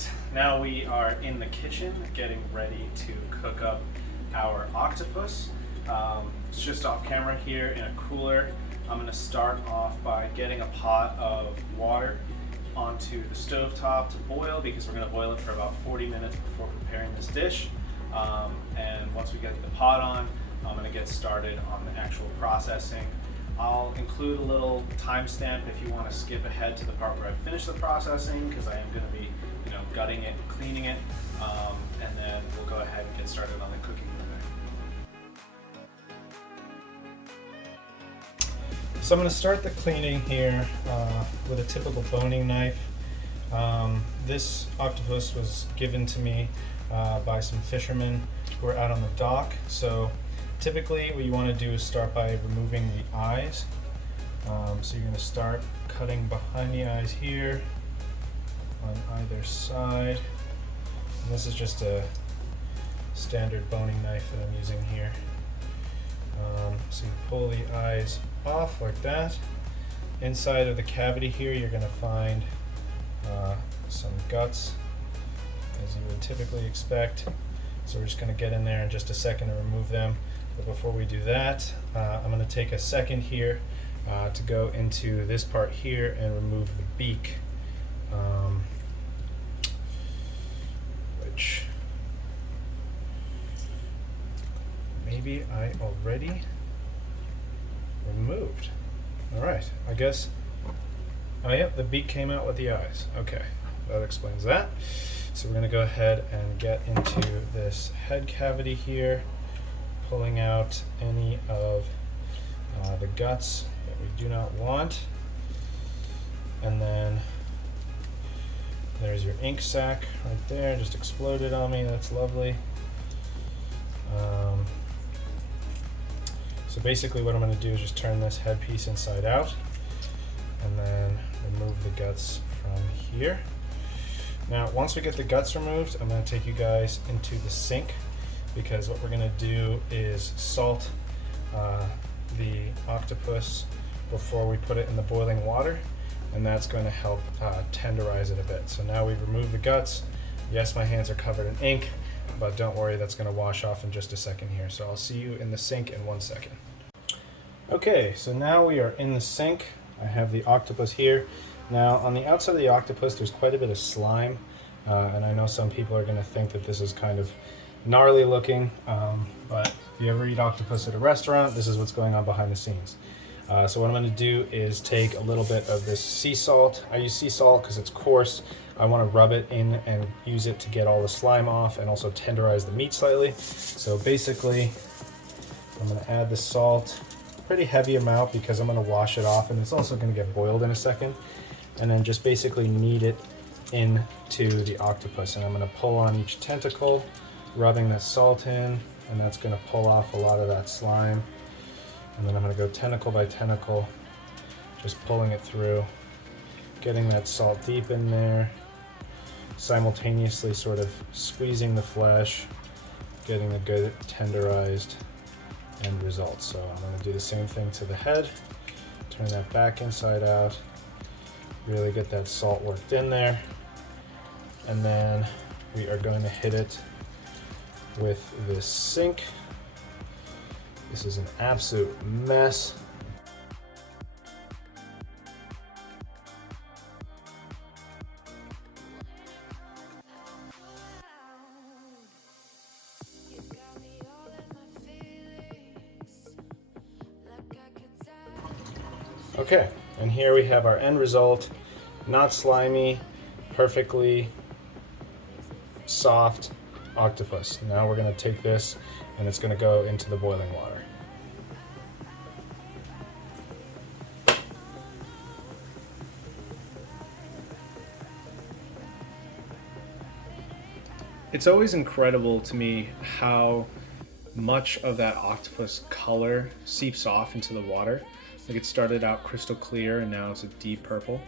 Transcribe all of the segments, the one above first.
Alright, now we are in the kitchen getting ready to cook up our octopus. It's just off camera here in a cooler. I'm going to start off by getting a pot of water onto the stove top to boil, because we're going to boil it for about 40 minutes before preparing this dish. And once we get the pot on, I'm going to get started on the actual processing. I'll include a little timestamp if you want to skip ahead to the part where I finish the processing, because I am going to be, gutting it, cleaning it, and then we'll go ahead and get started on the cooking of it. So I'm going to start the cleaning here with a typical boning knife. This octopus was given to me by some fishermen who are out on the dock. So typically what you want to do is start by removing the eyes. So you're going to start cutting behind the eyes here on either side. And this is just a standard boning knife that I'm using here. So you pull the eyes off like that. Inside of the cavity here you're going to find some guts, as you would typically expect. So we're just going to get in there in just a second and remove them. But before we do that, I'm going to take a second here to go into this part here and remove the beak, which maybe I already removed. All right, I guess, oh yeah, the beak came out with the eyes. Okay, that explains that. So we're going to go ahead and get into this head cavity here, pulling out any of the guts that we do not want. And then there's your ink sac right there, just exploded on me. That's lovely. So basically what I'm going to do is just turn this headpiece inside out and then remove the guts from here. Now once we get the guts removed, I'm going to take you guys into the sink, because what we're going to do is salt the octopus before we put it in the boiling water, and that's going to help tenderize it a bit. So now we've removed the guts. Yes, my hands are covered in ink, but don't worry, that's going to wash off in just a second here. So I'll see you in the sink in 1 second. Okay, so now we are in the sink. I have the octopus here. Now on the outside of the octopus there's quite a bit of slime, and I know some people are going to think that this is kind of gnarly looking, but if you ever eat octopus at a restaurant, this is what's going on behind the scenes. So what I'm going to do is take a little bit of this sea salt. I use sea salt because it's coarse. I want to rub it in and use it to get all the slime off and also tenderize the meat slightly. So basically I'm going to add the salt, pretty heavy amount, because I'm going to wash it off and it's also going to get boiled in a second. And then just basically knead it into the octopus, and I'm going to pull on each tentacle, rubbing that salt in, and that's going to pull off a lot of that slime. And then I'm going to go tentacle by tentacle, just pulling it through, getting that salt deep in there, simultaneously sort of squeezing the flesh, getting the good tenderized end result. So I'm going to do the same thing to the head, turn that back inside out, really get that salt worked in there, and then we are going to hit it with this sink. This is an absolute mess. Okay, and here we have our end result. Not slimy, perfectly soft octopus. Now we're going to take this and it's going to go into the boiling water. It's always incredible to me how much of that octopus color seeps off into the water. Like, it started out crystal clear and now it's a deep purple.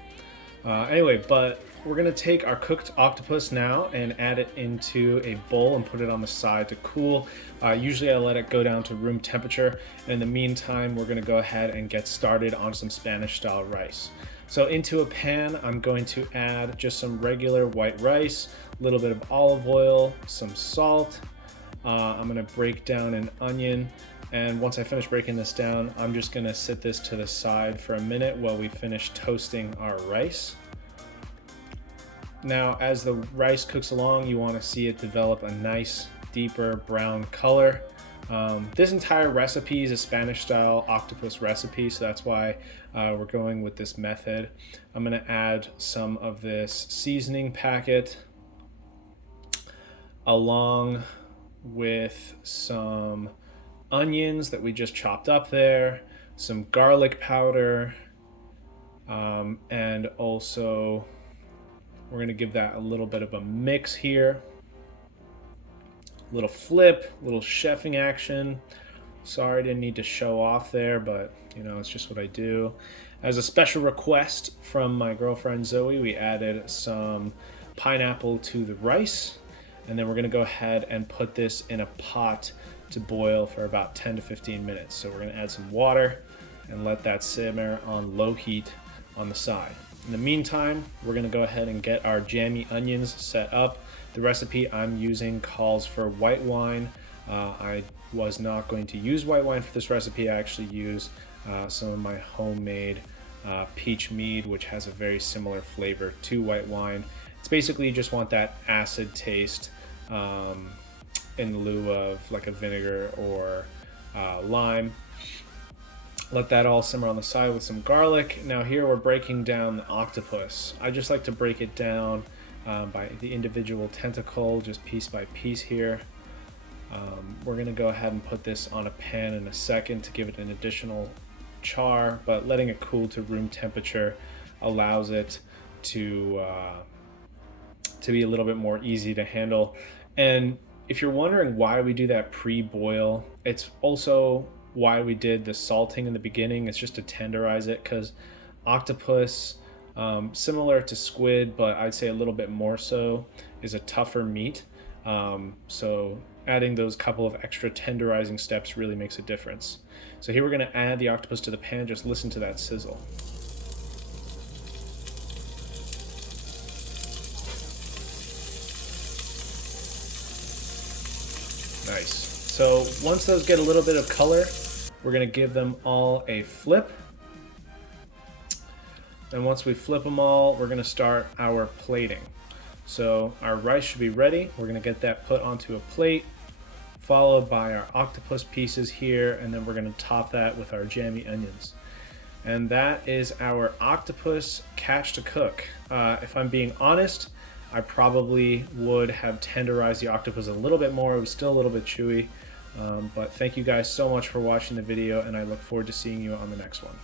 Anyway, but we're gonna take our cooked octopus now and add it into a bowl and put it on the side to cool. Usually I let it go down to room temperature, and in the meantime we're gonna go ahead and get started on some Spanish style rice. So into a pan, I'm going to add just some regular white rice, a little bit of olive oil, some salt. I'm gonna break down an onion. And once I finish breaking this down, I'm just gonna sit this to the side for a minute while we finish toasting our rice. Now, as the rice cooks along, you wanna see it develop a nice, deeper brown color. This entire recipe is a Spanish style octopus recipe, so that's why we're going with this method. I'm gonna add some of this seasoning packet along with some onions that we just chopped up there, some garlic powder, and also we're gonna give that a little bit of a mix here. Little flip, little chefing action. Sorry, I didn't need to show off there, but you know, it's just what I do. As a special request from my girlfriend Zoe, we added some pineapple to the rice, and then we're gonna go ahead and put this in a pot to boil for about 10 to 15 minutes. So we're gonna add some water and let that simmer on low heat on the side. In the meantime, we're gonna go ahead and get our jammy onions set up. The recipe I'm using calls for white wine. I was not going to use white wine for this recipe. I actually use some of my homemade peach mead, which has a very similar flavor to white wine. It's basically you just want that acid taste in lieu of like a vinegar or lime. Let that all simmer on the side with some garlic. Now here we're breaking down the octopus. I just like to break it down by the individual tentacle, just piece by piece here. We're gonna go ahead and put this on a pan in a second to give it an additional char, but letting it cool to room temperature allows it to be a little bit more easy to handle. And if you're wondering why we do that pre-boil, it's also why we did the salting in the beginning. It's just to tenderize it, because octopus, similar to squid, but I'd say a little bit more so, is a tougher meat. So adding those couple of extra tenderizing steps really makes a difference. So here we're gonna add the octopus to the pan. Just listen to that sizzle. Nice. So once those get a little bit of color, we're gonna give them all a flip. And once we flip them all, we're gonna start our plating. So our rice should be ready. We're gonna get that put onto a plate, followed by our octopus pieces here, and then we're gonna top that with our jammy onions. And that is our octopus catch to cook. If I'm being honest, I probably would have tenderized the octopus a little bit more. It was still a little bit chewy, but thank you guys so much for watching the video, and I look forward to seeing you on the next one.